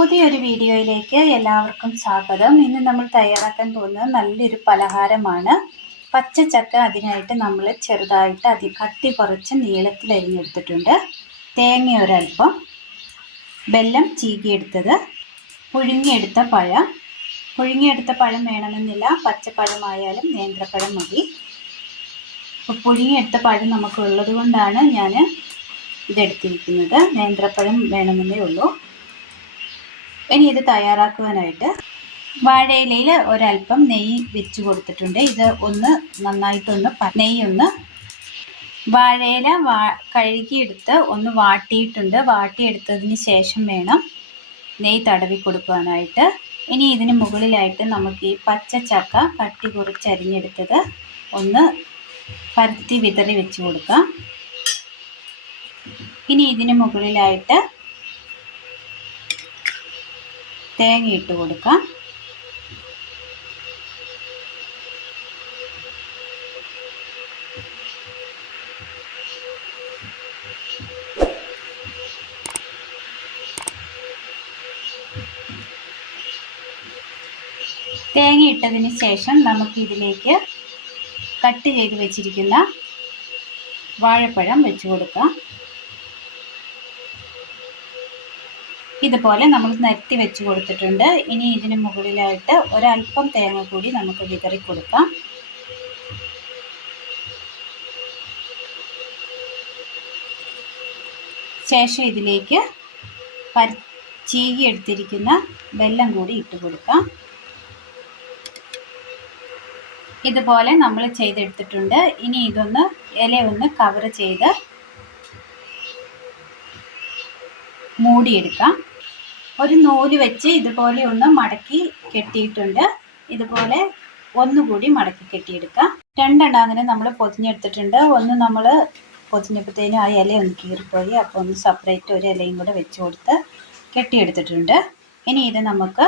പുതിയൊരു വീഡിയോയിലേക്ക് എല്ലാവർക്കും സ്വാഗതം. ഇന്ന് നമ്മൾ തയ്യാറാക്കാൻ പോകുന്നത് നല്ലൊരു പലഹാരമാണ്. പച്ചച്ചക്ക അതിനായിട്ട് നമ്മൾ ചെറുതായിട്ട് കട്ടി കുറച്ച് നീളത്തിൽ അരിഞ്ഞെടുത്തിട്ടുണ്ട്. തേങ്ങ ഒരൽപ്പം, വെല്ലം ചീകിയെടുത്തത്, പുഴുങ്ങിയെടുത്ത പഴം വേണമെന്നില്ല, പച്ചപ്പഴമായാലും നേന്ത്രപ്പഴം മതി. അപ്പോൾ പുഴുങ്ങിയെടുത്ത പഴം നമുക്കുള്ളത് കൊണ്ടാണ് ഞാൻ ഇതെടുത്തിരിക്കുന്നത്. നേന്ത്രപ്പഴം വേണമെന്നേ ഉള്ളൂ. ഇനി ഇത് തയ്യാറാക്കുവാനായിട്ട് വാഴയിലയിൽ ഒരൽപ്പം നെയ്യ് വെച്ച് കൊടുത്തിട്ടുണ്ട്. ഇത് ഒന്ന് നന്നായിട്ടൊന്ന് നെയ്യൊന്ന് വാഴയില കഴുകിയെടുത്ത് ഒന്ന് വാട്ടിയിട്ടുണ്ട്. വാട്ടിയെടുത്തതിന് ശേഷം വേണം നെയ്യ് തടവി കൊടുക്കുവാനായിട്ട്. ഇനി ഇതിന് മുകളിലായിട്ട് നമുക്ക് ഈ പച്ചച്ചക്ക കട്ടി കുറച്ച് അരിഞ്ഞെടുത്തത് ഒന്ന് പരത്തി വിതറി വെച്ച് കൊടുക്കാം. ഇനി ഇതിന് മുകളിലായിട്ട് തേങ്ങ ഇട്ട് കൊടുക്കാം. തേങ്ങ ഇട്ടതിന് ശേഷം നമുക്കിതിലേക്ക് കട്ട് ചെയ്ത് വെച്ചിരിക്കുന്ന വാഴപ്പഴം വെച്ച് കൊടുക്കാം. ഇതുപോലെ നമ്മൾ നിരത്തി വെച്ച് കൊടുത്തിട്ടുണ്ട്. ഇനി ഇതിന് മുകളിലായിട്ട് ഒരൽപ്പം തേങ്ങ കൂടി നമുക്ക് വിതറി കൊടുക്കാം. ശേഷം ഇതിലേക്ക് ചീകി എടുത്തിരിക്കുന്ന വെല്ലം കൂടി ഇട്ട് കൊടുക്കാം. ഇതുപോലെ നമ്മൾ ചെയ്തെടുത്തിട്ടുണ്ട്. ഇനി ഇതൊന്ന് ഇല കവർ ചെയ്ത് മൂടിയെടുക്കാം. ഒരു നൂല് വെച്ച് ഇതുപോലെ ഒന്ന് മടക്കി കെട്ടിയിട്ടുണ്ട്. ഇതുപോലെ ഒന്നുകൂടി മടക്കി കെട്ടിയെടുക്കാം. രണ്ടെണ്ണം അങ്ങനെ നമ്മൾ പൊതിഞ്ഞെടുത്തിട്ടുണ്ട്. ഒന്ന് നമ്മൾ പൊതിഞ്ഞപ്പോഴത്തേനും ആ ഇല ഒന്ന് കീറിപ്പോയി. അപ്പോൾ ഒന്ന് സെപ്പറേറ്റ് ഒരു ഇലയും കൂടെ വെച്ച് കൊടുത്ത് കെട്ടിയെടുത്തിട്ടുണ്ട്. ഇനി ഇത് നമുക്ക്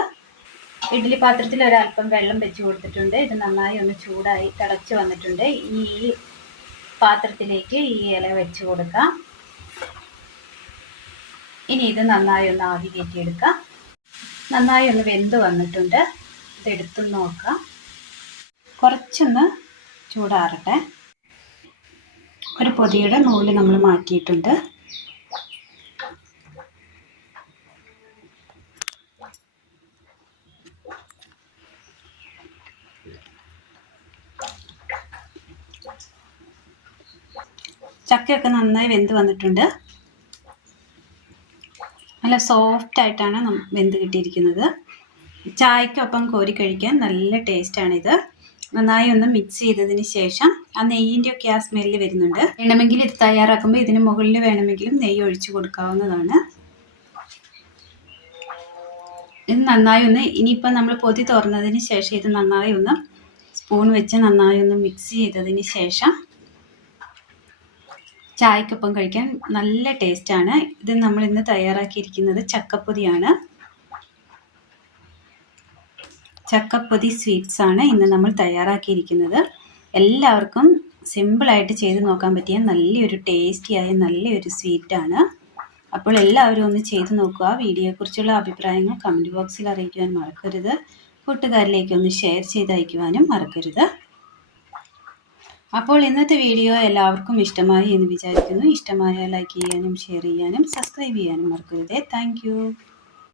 ഇഡ്ഡലി പാത്രത്തിൽ ഒരൽപ്പം വെള്ളം വെച്ച് കൊടുത്തിട്ടുണ്ട്. ഇത് നന്നായി ഒന്ന് ചൂടായി തിളച്ച് വന്നിട്ടുണ്ട്. ഇനി ഈ പാത്രത്തിലേക്ക് ഈ ഇല വെച്ച് കൊടുക്കാം. ഇനി ഇത് നന്നായി ഒന്ന് ആവി കയറ്റിയെടുക്കാം. നന്നായി ഒന്ന് വെന്ത് വന്നിട്ടുണ്ട്. ഇതെടുത്ത് നോക്കാം. കുറച്ചൊന്ന് ചൂടാറട്ടെ. ഒരു പൊതിയുടെ നൂല് നമ്മൾ മാറ്റിയിട്ടുണ്ട്. ചക്കയൊക്കെ നന്നായി വെന്ത് വന്നിട്ടുണ്ട്. നല്ല സോഫ്റ്റ് ആയിട്ടാണ് വെന്ത് കിട്ടിയിരിക്കുന്നത്. ചായക്കൊപ്പം കോരി കഴിക്കാൻ നല്ല ടേസ്റ്റാണിത്. നന്നായി ഒന്ന് മിക്സ് ചെയ്തതിന് ശേഷം ആ നെയ്യിൻ്റെ ഒക്കെ ആ സ്മെല്ല് വരുന്നുണ്ട്. വേണമെങ്കിൽ ഇത് തയ്യാറാക്കുമ്പോൾ ഇതിന് മുകളിൽ വേണമെങ്കിലും നെയ്യ് ഒഴിച്ചു കൊടുക്കാവുന്നതാണ്. ഇത് നന്നായി ഒന്ന് ഇനിയിപ്പോൾ നമ്മൾ പൊതി തുറന്നതിന് ശേഷം ഇത് നന്നായി ഒന്ന് സ്പൂൺ വെച്ച് നന്നായി ഒന്ന് മിക്സ് ചെയ്തതിന് ശേഷം ചായക്കൊപ്പം കഴിക്കാൻ നല്ല ടേസ്റ്റാണ്. ഇത് നമ്മൾ ഇന്ന് തയ്യാറാക്കിയിരിക്കുന്നത് ചക്കപ്പൊതിയാണ്. ചക്കപ്പൊതി സ്വീറ്റ്സ് ആണ് ഇന്ന് നമ്മൾ തയ്യാറാക്കിയിരിക്കുന്നത്. എല്ലാവർക്കും സിമ്പിളായിട്ട് ചെയ്ത് നോക്കാൻ പറ്റിയ നല്ലൊരു ടേസ്റ്റിയായ നല്ലൊരു സ്വീറ്റാണ്. അപ്പോൾ എല്ലാവരും ഒന്ന് ചെയ്ത് നോക്കുക. വീഡിയോയെക്കുറിച്ചുള്ള അഭിപ്രായങ്ങൾ കമൻറ്റ് ബോക്സിൽ അറിയിക്കുവാൻ മറക്കരുത്. കൂട്ടുകാരിലേക്ക് ഒന്ന് ഷെയർ ചെയ്ത് അയക്കുവാനും മറക്കരുത്. അപ്പോൾ ഇന്നത്തെ വീഡിയോ എല്ലാവർക്കും ഇഷ്ടമായി എന്ന് വിചാരിക്കുന്നു. ഇഷ്ടമായാൽ ലൈക്ക് ചെയ്യാനും ഷെയർ ചെയ്യാനും സബ്സ്ക്രൈബ് ചെയ്യാനും മറക്കരുത്. താങ്ക്